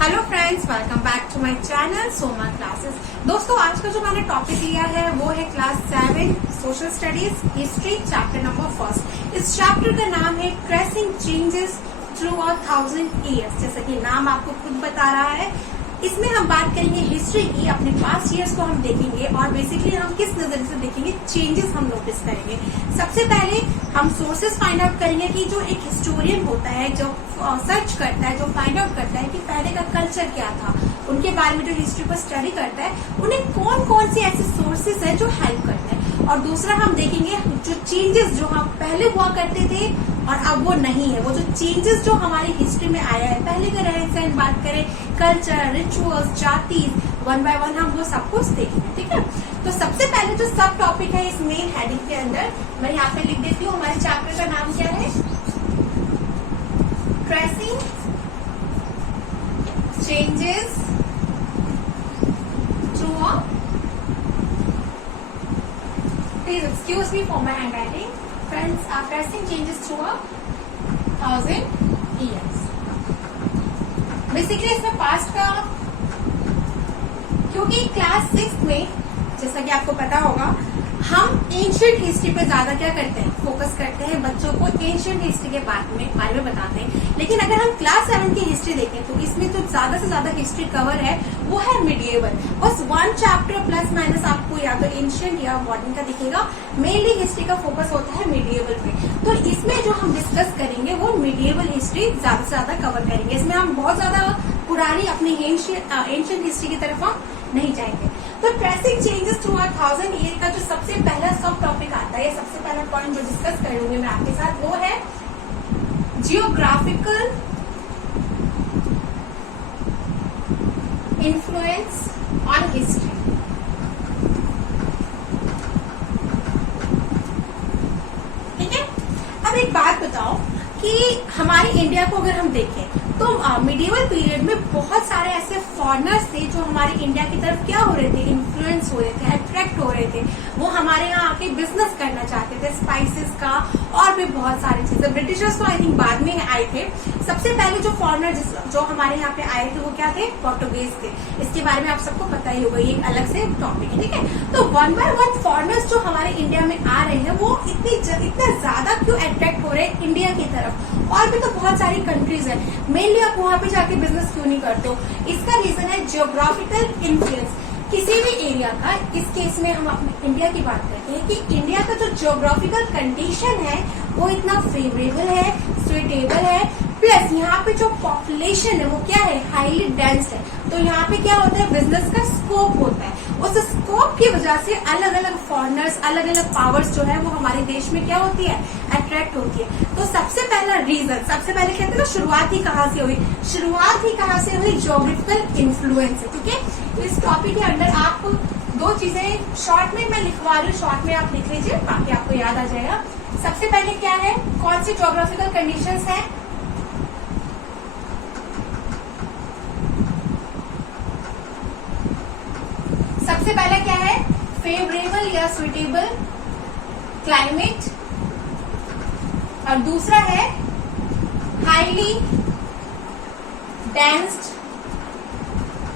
Hello friends, welcome back to my channel Soma classes. दोस्तों, आज का जो मैंने टॉपिक लिया है वो है class 7 social studies history chapter number 1। इस चैप्टर का नाम है tracing changes through a 1000 years. जैसा कि नाम आपको खुद बता रहा है, इसमें हम बात करेंगे हिस्ट्री की। अपने पास्ट ईयर्स को हम देखेंगे और बेसिकली हम किस नजर से देखेंगे, चेंजेस हम नोटिस करेंगे। सबसे पहले हम सोर्सेस फाइंड आउट करेंगे कि जो एक हिस्टोरियन होता है, जो सर्च करता है, जो फाइंड आउट करता है कि पहले का कल्चर क्या था, उनके बारे में जो हिस्ट्री को स्टडी करता है, उन्हें कौन कौन सी ऐसे सोर्सेस है जो हेल्प करते हैं। और दूसरा हम देखेंगे जो चेंजेस जो हम पहले हुआ करते थे और अब वो नहीं है, वो जो चेंजेस जो हमारी हिस्ट्री में आया है, पहले का रहन सहन बात करें, कल्चर, रिचुअल्स, जाति, वन बाय वन हम वो सब कुछ देखेंगे। ठीक है, तो सबसे पहले जो सब टॉपिक है इस मेन हेडिंग के अंदर, मैं यहाँ पे लिख देती हूँ। हमारे चैप्टर का नाम क्या है? Tracing changes through a, please excuse me for my handwriting friends, are tracing changes through a 1000 years. Basically इसमें पास्ट का, क्योंकि क्लास 6 में जैसा कि आपको पता होगा हम एंशिएंट हिस्ट्री पे ज्यादा क्या करते हैं, फोकस करते हैं, बच्चों को एंशिएंट हिस्ट्री के बारे में बताते हैं। लेकिन अगर हम क्लास 7 की हिस्ट्री देखें तो इसमें जो ज्यादा से ज्यादा हिस्ट्री कवर है वो है मिडिएवल। बस 1 चैप्टर प्लस माइनस आपको या तो एंशिएंट या मॉडर्न का दिखेगा। मेनली हिस्ट्री का फोकस होता है मिडिएवल पे। तो इसमें जो हम डिस्कस करेंगे वो मिडिएवल हिस्ट्री ज्यादा से ज्यादा कवर करेंगे। इसमें हम बहुत ज्यादा पुरानी अपनी एंशिएंट हिस्ट्री की तरफ हम नहीं जाएंगे। तो ट्रेसिंग चेंजेस थ्रू 1000 ईयर का जो सबसे पहला सब टॉपिक आता है, सबसे पहला पॉइंट जो डिस्कस करूंगी मैं आपके साथ, वो है जियोग्राफिकल इन्फ्लुएंस ऑन हिस्ट्री। ठीक है, अब एक बात बताओ कि हमारे इंडिया को अगर हम देखें तो मिडिएवल पीरियड में बहुत सारे ऐसे फॉरेनर्स थे जो हमारे इंडिया की तरफ क्या हो रहे थे, इन्फ्लुएंस हो रहे थे, अट्रैक्ट हो रहे थे। वो हमारे यहाँ आके बिजनेस करना चाहते थे, स्पाइसेस का और भी बहुत सारी चीजें। ब्रिटिशर्स तो आई थिंक बाद में आए थे। सबसे पहले जो फॉरेनर जो हमारे यहाँ पे आए थे वो क्या थे, पोर्टुगीज थे। इसके बारे में आप सबको पता ही होगा, ये एक अलग से टॉपिक है। ठीक है, तो 1 बाय 1 फॉरेनर्स जो हमारे इंडिया में आ रहे हैं वो इतना ज्यादा क्यों अट्रैक्ट हो रहे हैं इंडिया की तरफ। और भी तो बहुत सारी कंट्रीज है, मेनली आप वहां पे जाके बिजनेस क्यों नहीं करते हो? इसका रीजन है जियोग्राफिकल इन्फ्लुएंस किसी भी एरिया का। इस केस में हम अपने इंडिया की बात करते हैं कि इंडिया का जो जियोग्राफिकल कंडीशन है वो इतना फेवरेबल है, सुइटेबल है, प्लस यहाँ पे जो पॉपुलेशन है वो क्या है, हाईली डेंस है। तो यहाँ पे क्या होता है, बिजनेस का स्कोप होता है। उस स्कोप की वजह से अलग अलग फॉरेनर्स, अलग अलग पावर्स जो है वो हमारे देश में क्या होती है, अट्रैक्ट होती है। तो सबसे पहला रीजन, सबसे पहले कहते हैं ना, शुरुआत ही कहाँ से हुई? शुरुआत ही कहाँ से हुई? जियोग्राफिकल इन्फ्लुएंस है। ठीक है, इस टॉपिक के अंदर आप 2 चीजें शॉर्ट में मैं लिखवा रही हूँ, शॉर्ट में आप लिख लीजिए, बाकी आपको याद आ जाएगा। सबसे पहले क्या है, कौन सी जियोग्राफिकल कंडीशंस है? सबसे पहला क्या है, फेवरेबल या सुइटेबल क्लाइमेट, और दूसरा है highly densed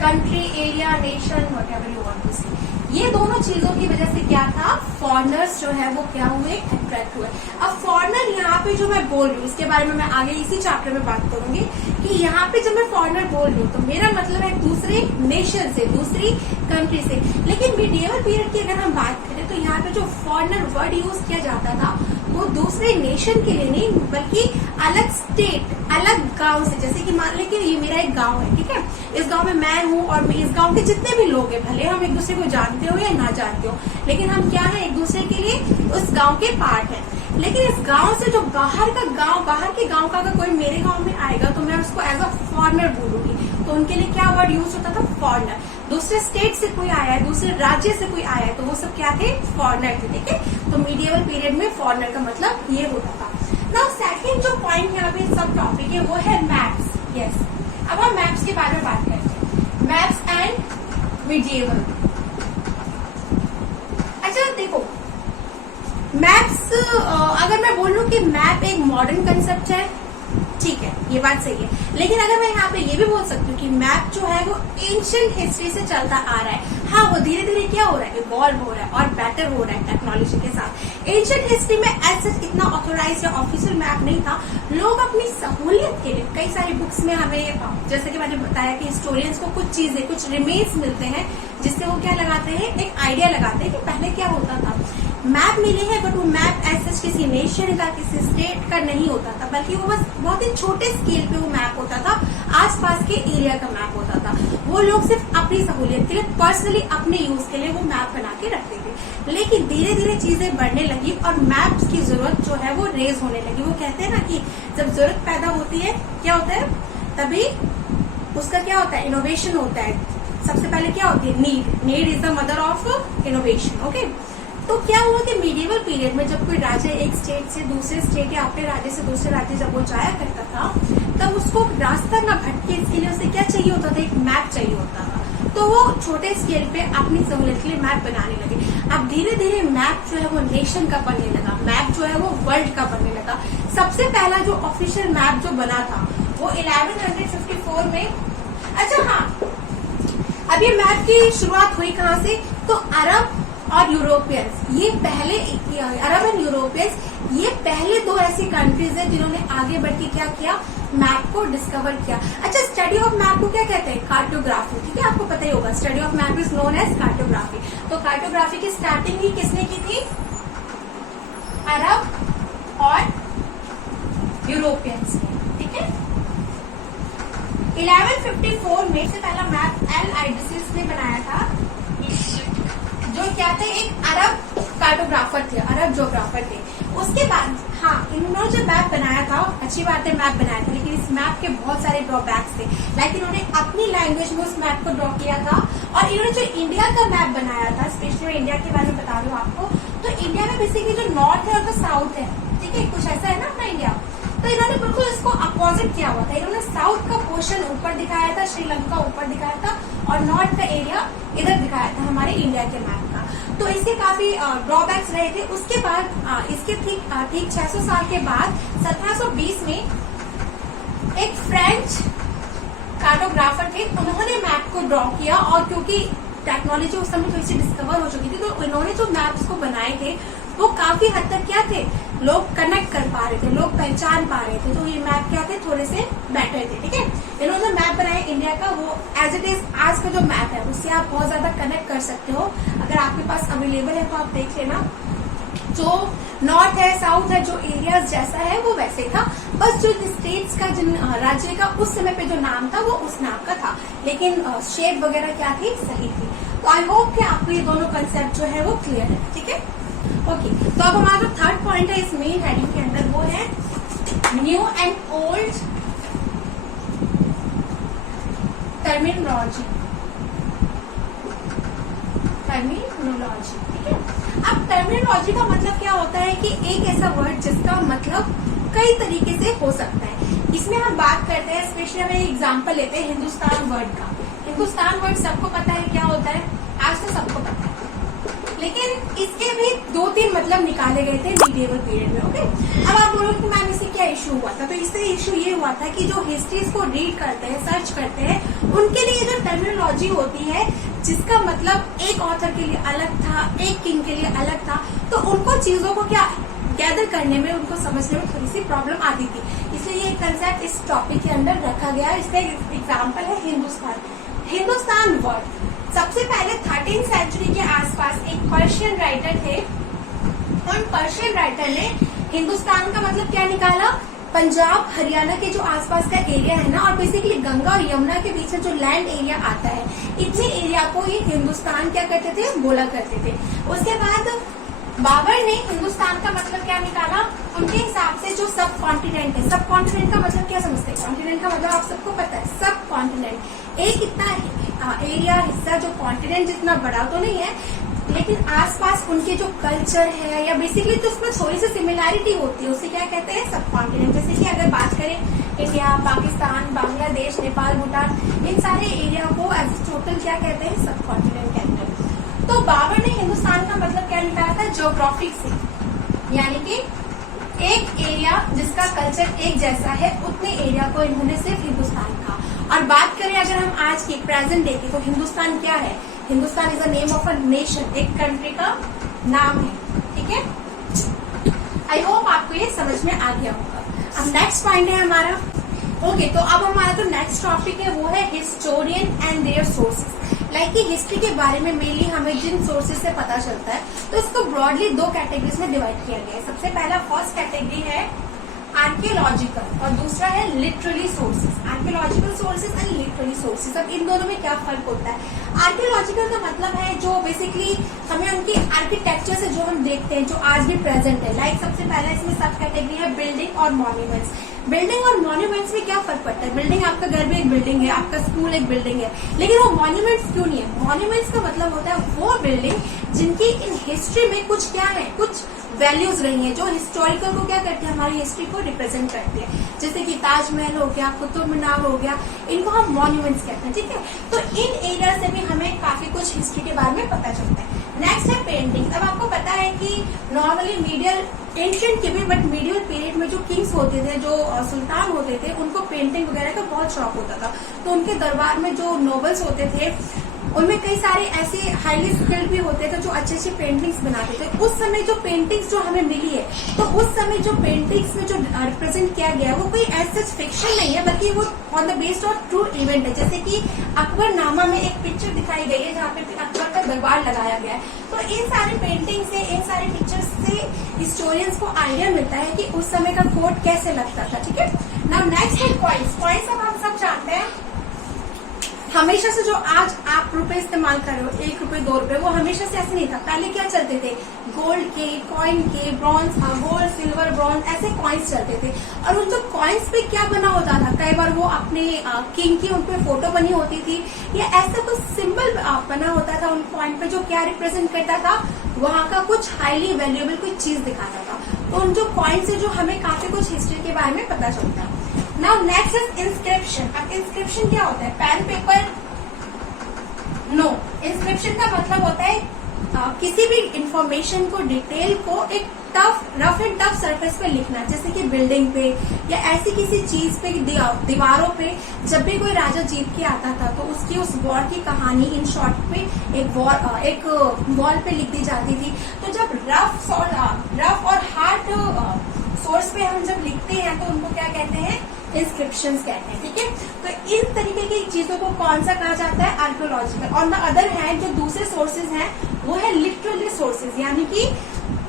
country, area, nation, whatever you want to say. ये दोनों चीजों की वजह से क्या था, फॉरेनर्स जो है वो क्या हुए, अट्रैक्ट हुए। अब फॉरेनर यहाँ पे जो मैं बोल रही हूँ इसके बारे में मैं आगे इसी चैप्टर में बात करूंगी कि यहाँ पे जब मैं फॉरेनर बोल रही हूँ तो मेरा मतलब है दूसरे नेशन से, दूसरी कंट्री से। लेकिन मिडिएवल पीरियड की अगर हम बात करें तो यहाँ पे जो फॉरेनर वर्ड यूज किया जाता था वो दूसरे नेशन के लिए नहीं, बल्कि अलग स्टेट, अलग गांव से। जैसे कि मान लें कि ये मेरा एक गांव है, ठीक है, इस गांव में मैं हूँ और इस गांव के जितने भी लोग हैं, भले हम एक दूसरे को जानते हो या ना जानते हो, लेकिन हम क्या है, एक दूसरे के लिए उस गांव के पार्ट है। लेकिन इस गांव से जो बाहर का गांव, बाहर के गांव का अगर कोई मेरे गांव में आएगा तो मैं उसको एज अ फॉरेनर बोलूंगी। तो उनके लिए क्या वर्ड यूज होता था, फॉरेनर। दूसरे स्टेट से कोई आया है, दूसरे राज्य से कोई आया है, तो वो सब क्या थे, फॉरेनर थे। ठीक है, तो मिडिएवल पीरियड में फॉरेनर का मतलब ये होता था। नाउ सेकंड जो पॉइंट यहाँ पे सब टॉपिक है वो है मैप्स। यस, अब हम मैप्स के बारे में बात करते हैं, मैप्स एंड मिडिएवल। अच्छा देखो, मैप्स अगर मैं बोलूं कि मैप एक मॉडर्न कंसेप्ट है ठीक है, ये बात सही है। लेकिन अगर मैं यहाँ पे ये भी बोल सकती हूँ कि मैप जो है वो एंशिएंट हिस्ट्री से चलता आ रहा है। हाँ, वो धीरे धीरे क्या हो रहा है, इवॉल्व हो रहा है और बेटर हो रहा है टेक्नोलॉजी के साथ। एंशिएंट हिस्ट्री में ऐसा इतना ऑथोराइज या ऑफिशियल मैप नहीं था। लोग अपनी सहूलियत के लिए कई सारी बुक्स में हमें, जैसे कि मैंने बताया कि हिस्टोरियंस को कुछ चीजें, कुछ रिमेन्स मिलते हैं जिससे वो क्या लगाते हैं, एक आइडिया लगाते हैं कि पहले क्या होता था। मैप मिले हैं, बट वो मैप ऐसे किसी नेशन का, किसी स्टेट का नहीं होता था, बल्कि वो बस बहुत ही छोटे स्केल पे वो मैप होता था, आसपास के एरिया का मैप होता था। वो लोग सिर्फ अपनी सहूलियत के लिए, पर्सनली अपने यूज के लिए वो मैप बना के रखते थे। लेकिन धीरे धीरे चीजें बढ़ने लगी और मैप्स की जरूरत जो है वो रेज होने लगी। वो कहते हैं ना कि जब जरूरत पैदा होती है, क्या होता है, तभी उसका क्या होता है, इनोवेशन होता है। सबसे पहले क्या होती है, need is the mother of innovation. Okay, तो क्या हुआ कि मीडिएवल पीरियड में जब कोई राजा एक स्टेट से दूसरे स्टेट या अपने राज्य से दूसरे राज्य जब वो जाया करता था, तब उसको रास्ता न भटके, इसके लिए उसे क्या चाहिए होता था, एक मैप चाहिए होता था। तो वो छोटे स्केल पे अपनी सहूलियत के लिए मैप बनाने लगे। अब धीरे धीरे मैप जो है वो नेशन का बनने लगा, मैप जो है वो वर्ल्ड का बनने लगा। सबसे पहला जो ऑफिशियल मैप जो बना था वो 1154 में। अच्छा हाँ, अब ये मैप की शुरुआत हुई कहाँ से, तो अरब और यूरोपियंस, ये पहले, अरब एंड यूरोपियंस, ये पहले दो ऐसी कंट्रीज है जिन्होंने आगे बढ़ के क्या किया, मैप को डिस्कवर किया। अच्छा, स्टडी ऑफ मैप को क्या कहते हैं, कार्टोग्राफी। ठीक है, आपको पता ही होगा, study of map is known as cartography. तो कार्टोग्राफी की स्टार्टिंग ही किसने की थी, अरब और यूरोपियंस। ठीक है, 1154 में से पहला मैप एल आइडिसिस ने बनाया था, जो क्या थे, एक अरब कार्टोग्राफर थे, अरब ज्योग्राफर थे। उसके बाद हाँ, इन्होंने जो मैप बनाया था, अच्छी बात है मैप बनाया था, लेकिन इस मैप के बहुत सारे ड्रॉबैक्स थे। लाइक इन्होंने अपनी लैंग्वेज में उस मैप को ड्रॉ किया था, और इन्होंने जो इंडिया का मैप बनाया था, स्पेशली इंडिया के बारे में बता रही हूँ आपको, तो इंडिया में बेसिकली जो नॉर्थ है और जो साउथ है, ठीक है, कुछ ऐसा है ना अपना इंडिया, तो इन्होंने बिल्कुल इसको अपोजिट किया हुआ था। इन्होंने साउथ का पोर्शन ऊपर दिखाया था, श्रीलंका ऊपर दिखाया था, और नॉर्थ का एरिया इधर दिखाया था हमारे इंडिया के मैप का। तो इसके काफी ड्रॉबैक्स रहे थे। उसके बाद इसके ठीक 600 साल के बाद 1720 में एक फ्रेंच कार्टोग्राफर थे, उन्होंने मैप को ड्रॉ किया, और क्योंकि टेक्नोलॉजी उस समय थोड़ी सी डिस्कवर हो चुकी थी, तो इन्होंने जो मैप्स को बनाए थे वो काफी हद तक क्या थे, लोग कनेक्ट कर पा रहे थे, लोग पहचान पा रहे थे, तो ये मैप क्या थे, थोड़े से बेटर थे। ठीक है, इन्होंने जो मैप बनाया इंडिया का, वो एज इट इज आज का जो मैप है उससे आप बहुत ज्यादा कनेक्ट कर सकते हो। अगर आपके पास अवेलेबल है तो आप देख लेना, जो नॉर्थ है, साउथ है, जो एरियाज जैसा है वो वैसे था, बस जो स्टेट्स का, जिन राज्य का उस समय पे जो नाम था वो उस नाम का था, लेकिन शेप वगैरह क्या थी, सही थी। तो आई होप कि आपको ये दोनों कंसेप्ट जो है वो क्लियर है। ठीक है, ओके, तो अब हमारा जो थर्ड पॉइंट है इस मेन हेडिंग के अंदर, वो है न्यू एंड ओल्ड टर्मिनोलॉजी। ठीक है, अब टर्मिनोलॉजी का मतलब क्या होता है कि एक ऐसा वर्ड जिसका मतलब कई तरीके से हो सकता है। इसमें हम बात करते हैं, स्पेशली हम एक एग्जांपल लेते हैं हिंदुस्तान वर्ड का। हिंदुस्तान वर्ड सबको पता है क्या होता है, आज तो सबको पता है, लेकिन इसके भी 2-3 मतलब निकाले गए थे मीडिएवल पीरियड में। ओके, अब आप बोलोगे कि मैम इससे क्या इशू हुआ था, तो इससे इशू ये हुआ था कि जो हिस्ट्रीज को रीड करते हैं, सर्च करते हैं, उनके लिए जो टर्मिनोलॉजी होती है, जिसका मतलब एक ऑथर के लिए अलग था, एक किंग के लिए अलग था, तो उनको चीजों को क्या गैदर करने में, उनको समझने में थोड़ी सी प्रॉब्लम आती थी। इसलिए ये कंसेप्ट इस टॉपिक के अंदर रखा गया। इसका एग्जाम्पल है हिंदुस्तान वर्ड। सबसे पहले 13th सेंचुरी के आसपास एक पर्शियन राइटर थे, उन पर्शियन राइटर ने हिंदुस्तान का मतलब क्या निकाला, पंजाब हरियाणा के जो आसपास का एरिया है ना, और बेसिकली गंगा और यमुना के बीच में जो लैंड एरिया आता है, इतने एरिया को ये हिंदुस्तान क्या करते थे, बोला करते थे। उसके बाद बाबर ने हिंदुस्तान का मतलब क्या निकाला, उनके हिसाब से जो सब कॉन्टिनेंट है, सब कॉन्टिनेंट का मतलब क्या समझते हैं, कॉन्टिनेंट का मतलब आप सबको पता है, सब कॉन्टिनेंट, एक इतना एरिया, हिस्सा जो कॉन्टिनेंट जितना बड़ा तो नहीं है, लेकिन आसपास उनके जो कल्चर है, या बेसिकली तो उसमें थोड़ी सी सिमिलैरिटी होती है, उसे क्या कहते हैं, सब कॉन्टिनेंट। जैसे कि अगर बात करें इंडिया, पाकिस्तान, बांग्लादेश, नेपाल, भूटान, इन सारे एरिया को एज टोटल क्या कहते हैं, सब कॉन्टिनेंट कहते हैं। तो बाबर ने हिंदुस्तान का मतलब क्या निकाला था, ज्योग्राफिक से, यानी कि एक एरिया जिसका कल्चर एक जैसा है, उतने एरिया को इन्होंने सिर्फ हिंदुस्तान कहा। और बात करें अगर हम आज की प्रेजेंट डे की, तो हिंदुस्तान क्या है? Hindustan is the name of a nation, एक कंट्री का नाम है। ठीक है, आई होप आपको ये समझ में आ गया होगा। अब नेक्स्ट पॉइंट है हमारा, ओके तो अब हमारा जो नेक्स्ट टॉपिक है वो है historian and their sources. Like कि हिस्ट्री के बारे में मेनली हमें जिन सोर्सेज से पता चलता है, तो इसको ब्रॉडली दो कैटेगरीज में डिवाइड किया गया है। सबसे पहला फर्स्ट कैटेगरी है आर्कियोलॉजिकल और दूसरा है literary sources. Archaeological sources and literary sources, अब इन दोनों में क्या फर्क होता है? आर्कियोलॉजिकल का मतलब है जो बेसिकली हमें उनकी आर्किटेक्चर से जो हम देखते हैं, जो आज भी प्रेजेंट है। लाइक सबसे पहला इसमें सब कैटेगरी है बिल्डिंग और मॉन्यूमेंट्स। बिल्डिंग और मॉन्यूमेंट्स में क्या फर्क पड़ता है? बिल्डिंग, आपका घर भी एक बिल्डिंग है, आपका स्कूल एक बिल्डिंग है, लेकिन वो मॉन्यूमेंट्स क्यों नहीं है? मॉन्यूमेंट्स का मतलब होता है वो बिल्डिंग जिनकी इन हिस्ट्री में कुछ क्या है, कुछ वैल्यूज रही हैं, जो हिस्टोरिकल को क्या करती है, हमारी हिस्ट्री को रिप्रेजेंट करती है। जैसे कि ताजमहल हो गया, कुतुब मीनार हो गया, इनको हम मॉन्यूमेंट्स कहते हैं। ठीक है, तो इन एरिया से भी हमें काफी कुछ हिस्ट्री के बारे में पता चलता है। नेक्स्ट है पेंटिंग। अब आपको पता है कि नॉर्मली मीडियल, एंशिएंट के भी, बट मीडियल पीरियड में जो किंग्स होते थे, जो सुल्तान होते थे, उनको पेंटिंग वगैरह का बहुत शौक होता था। तो उनके दरबार में जो नोबल्स होते थे, उनमें कई सारे ऐसे हाईली स्किल्ड भी होते थे जो अच्छी अच्छी पेंटिंग्स बनाते थे। उस समय जो पेंटिंग्स जो हमें मिली है, तो उस समय जो पेंटिंग्स में जो रिप्रेजेंट किया गया है वो कोई ऐसा फिक्शन नहीं है, बल्कि वो on the based of true event है। जैसे कि अकबरनामा में एक पिक्चर दिखाई गई है जहाँ पे अकबर का दरबार लगाया गया है। तो इन सारे पेंटिंग से, इन सारे पिक्चर्स से हिस्टोरियंस को आइडिया मिलता है कि उस समय का कोर्ट कैसे लगता था। ठीक है, नाउ नेक्स्ट है कॉइन्स। कॉइन्स अब हम सब जानते हैं, हमेशा से जो आज आप रुपए इस्तेमाल कर रहे हो, 1 रुपए 2 रुपए, वो हमेशा से ऐसे नहीं था। पहले क्या चलते थे? गोल्ड के कॉइन के, ब्रॉन्ज, गोल्ड सिल्वर ब्रॉन्ज, ऐसे कॉइन्स चलते थे। और उन जो कॉइन्स पे क्या बना होता था, कई बार वो अपने किंग की उन पे फोटो बनी होती थी, या ऐसा कुछ सिंबल बना होता था उन कॉइन पे, जो क्या रिप्रेजेंट करता था, वहां का कुछ हाईली वैल्यूएबल कोई चीज दिखाता था। तो उन जो कॉइन से जो हमें काफी कुछ हिस्ट्री के बारे में पता चलता है। Now next is inscription. अब इंस्क्रिप्शन क्या होता है? Pen paper? नो, इंस्क्रिप्शन का मतलब होता है किसी भी इंफॉर्मेशन को, डिटेल को एक रफ एंड टफ सरफेस पे लिखना। जैसे कि बिल्डिंग पे या ऐसी किसी चीज पे, दीवारों पे जब भी कोई राजा जीत के आता था, तो उसकी उस वॉर की कहानी इन शॉर्ट पे एक वॉल पे लिख दी जाती थी। तो जब रफ और हार्ड सोर्स पे हम जब लिखते हैं, तो उनको क्या कहते हैं? इंस्क्रिप्शंस कहते हैं। ठीक है, तो इन तरीके की चीजों को कौन सा कहा जाता है? Archaeological. On the other hand जो दूसरे सोर्सेज हैं वो है लिटररी सोर्सेज, यानी कि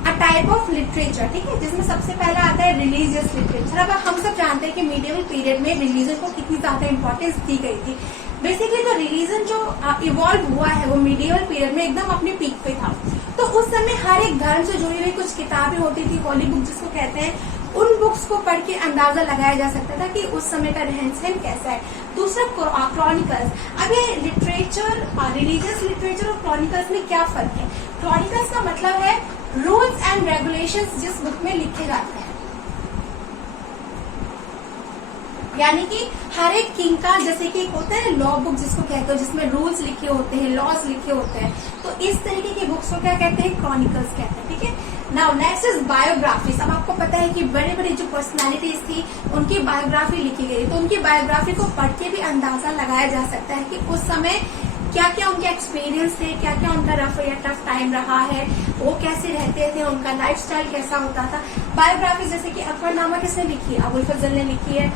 अ टाइप ऑफ लिटरेचर। ठीक है, जिसमें सबसे पहला आता है रिलीजियस लिटरेचर। अब हम सब जानते हैं कि मीडिएवल पीरियड में रिलीजन को कितनी ज्यादा इंपॉर्टेंस दी गई थी। बेसिकली जो रिलीजन जो इवॉल्व हुआ है वो मीडिएवल पीरियड में एकदम अपने पीक पे था। तो उस समय हर एक धर्म से जुड़ी हुई कुछ किताबें होती थी, होली बुक जिसको कहते हैं। उन बुक्स को पढ़ के अंदाजा लगाया जा सकता था कि उस समय का रहन सहन कैसा है। दूसरा क्रॉनिकल्स। अब ये लिटरेचर, रिलीजियस लिटरेचर और क्रॉनिकल्स में क्या फर्क है? क्रॉनिकल्स का मतलब है रूल्स एंड रेगुलेशंस जिस बुक में लिखे जाते हैं, यानी कि हर एक किंग का, जैसे कि एक होता है लॉ बुक जिसको कहते हो, जिसमें रूल्स लिखे होते हैं, लॉज लिखे होते हैं। तो इस तरीके की बुक्स को क्या कहते हैं? क्रॉनिकल्स कहते हैं। ठीक है, नाउ नेक्स्ट इज बायोग्राफीज। अब आपको पता है कि बड़े बड़े जो पर्सनालिटीज थी उनकी बायोग्राफी लिखी गई, तो उनकी बायोग्राफी को पढ़ के भी अंदाजा लगाया जा सकता है कि उस समय क्या क्या उनके एक्सपीरियंस थे, क्या क्या उनका रफ या टफ टाइम रहा है, वो कैसे रहते थे, उनका लाइफस्टाइल कैसा होता था। बायोग्राफी जैसे कि अकबरनामा किसने लिखी है? अबुल फजल ने लिखी है।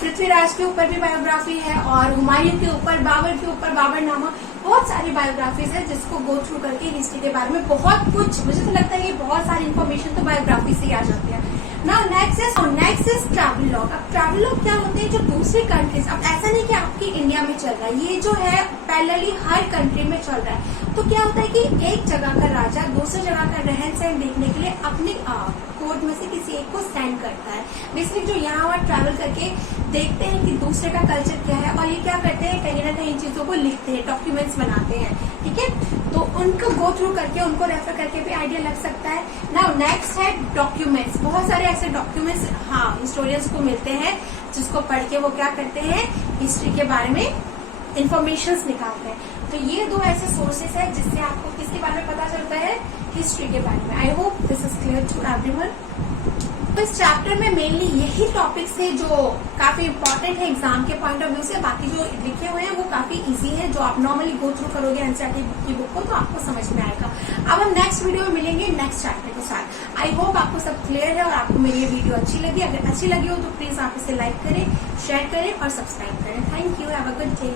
पृथ्वीराज के ऊपर भी बायोग्राफी है, और हुमायूं के ऊपर, बाबर के ऊपर बाबरनामा, बहुत सारी बायोग्राफीज है जिसको गो थ्रू करके हिस्ट्री के बारे में बहुत कुछ, मुझे तो लगता है कि बहुत सारी इन्फॉर्मेशन तो बायोग्राफी से ही आ जाती है। Now next is travelogue. अब ट्रैवलॉग क्या होते हैं? जो दूसरी कंट्रीज, अब ऐसा नहीं कि आपकी इंडिया में चल रहा है, ये जो है पैरेलली हर कंट्री में चल रहा है। तो क्या होता है कि एक जगह का राजा दूसरी जगह का रहन सहन देखने के लिए अपने कोर्ट में से किसी एक को सेंड करता है। बेसिकली जो यहाँ वहाँ ट्रैवल करके देखते हैं कि दूसरे का कल्चर क्या है, और ये क्या करते हैं, कहीं ना कहीं इन चीजों को लिखते हैं, डॉक्यूमेंट्स बनाते हैं। ठीक है, तो उनको गो थ्रू करके, उनको रेफर करके भी आइडिया लग सकता है। नाउ नेक्स्ट है डॉक्यूमेंट्स। बहुत सारे ऐसे डॉक्यूमेंट्स हिस्टोरियंस को मिलते हैं जिसको पढ़ के वो क्या करते हैं, हिस्ट्री के बारे में इंफॉर्मेशन निकालते हैं। तो ये दो ऐसे सोर्सेस है जिससे आपको किसके बारे में पता चलता है? हिस्ट्री के बारे में। I hope this is clear to everyone. तो इस चैप्टर में मेनली यही टॉपिक्स है जो काफी इंपॉर्टेंट है एग्जाम के पॉइंट ऑफ व्यू से। बाकी जो लिखे हुए हैं वो काफी इजी है, जो आप नॉर्मली गो थ्रू करोगे एनसीईआरटी की बुक को तो आपको समझ में आएगा। अब हम नेक्स्ट वीडियो में मिलेंगे नेक्स्ट चैप्टर के साथ। आई होप आपको सब क्लियर है और आपको मेरी ये वीडियो अच्छी लगी। अगर अच्छी लगी हो तो प्लीज आप इसे लाइक करें, शेयर करें और सब्सक्राइब करें। Thank you, have a good day.